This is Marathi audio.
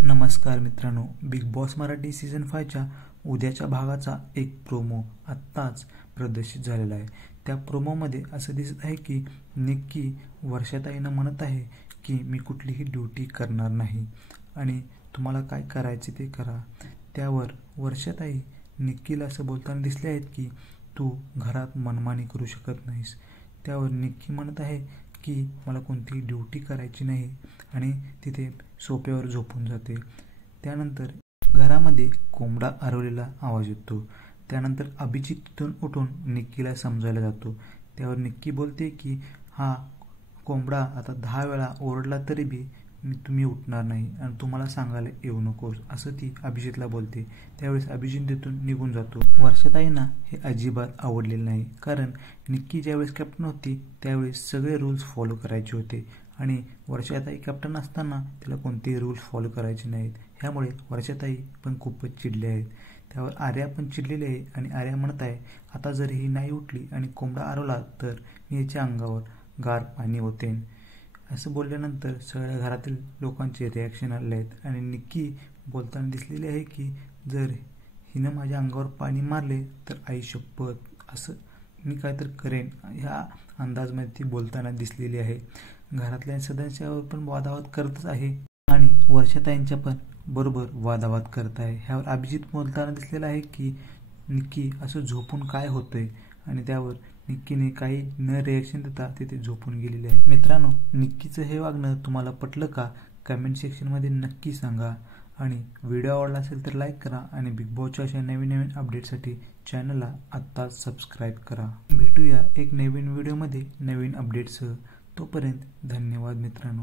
नमस्कार मित्रांनो, बिग बॉस मराठी सीझन 5च्या उद्याच्या भागाचा एक प्रोमो आत्ताच प्रदर्शित झालेला आहे। त्या प्रोमोमध्ये असं दिसत आहे की निक्की वर्षाताईंना म्हणत आहे की मी कुठलीही ड्युटी करणार नाही आणि तुम्हाला काय करायचे ते करा। त्यावर वर्षाताई निक्कीला असं बोलताना दिसले आहेत की तू घरात मनमानी करू शकत नाहीस। त्यावर निक्की म्हणत आहे की मला कोणतीही ड्युटी करायची नाही आणि तिथे सोफ्यावर झोपून जाते। त्यानंतर घरामध्ये कोंबडा आरवलेला आवाज येतो। त्यानंतर अभिजित तिथून उठून निक्कीला समजायला जातो। त्यावर निक्की बोलते की हा कोंबडा आता 10 वेळा ओरडला तरी बी तुम्ही उठणार नाही आणि तुम्हाला सांगायला येऊ नकोस असं ती अभिजितला बोलते। त्यावेळेस अभिजित तिथून निघून जातो। वर्षाताईंना हे अजिबात आवडलेलं नाही, कारण निक्की ज्यावेळेस कॅप्टन होती त्यावेळेस सगळे रूल्स फॉलो करायचे होते आणि वर्षाताई कॅप्टन असताना तिला कोणतेही रूल्स फॉलो करायचे नाहीत। ह्यामुळे वर्षाताई पण खूपच चिडले आहेत। त्यावर आर्या पण चिडलेली आहे आणि आर्या म्हणत आहे आता जर ही नाही उठली आणि कोंबडा आरवला तर मी याच्या अंगावर गार पाणी ओतेन। असं बोलल्यानंतर सगळ्या घरातील लोकांचे रिॲक्शन आले आहेत आणि निक्की बोलताना दिसलेली आहे की जर हिनं माझ्या अंगावर पाणी मारले तर आई शपथ असं मी काहीतरी करेन, ह्या अंदाजमध्ये ती बोलताना दिसलेली आहे। घरातल्या सदस्यावर पण वादावाद करतच आहे आणि वर्षाताईंच्या पण बरोबर वादावाद करत आहे। ह्यावर अभिजित बोलताना दिसलेला आहे की निक्की असं झोपून काय होतंय आणि त्यावर निक्कीने काही न रिॲक्शन देता तिथे झोपून गेलेले आहे। मित्रांनो, निक्कीचं हे वागणं तुम्हाला पटलं का? कमेंट सेक्शनमध्ये नक्की सांगा आणि व्हिडिओ आवडला असेल तर लाईक करा आणि बिग बॉसच्या अशा नवीन नवीन अपडेटसाठी चॅनलला आत्ताच सबस्क्राईब करा। भेटूया एक नवीन व्हिडिओमध्ये नवीन अपडेटसह। तोपर्यंत धन्यवाद मित्रांनो।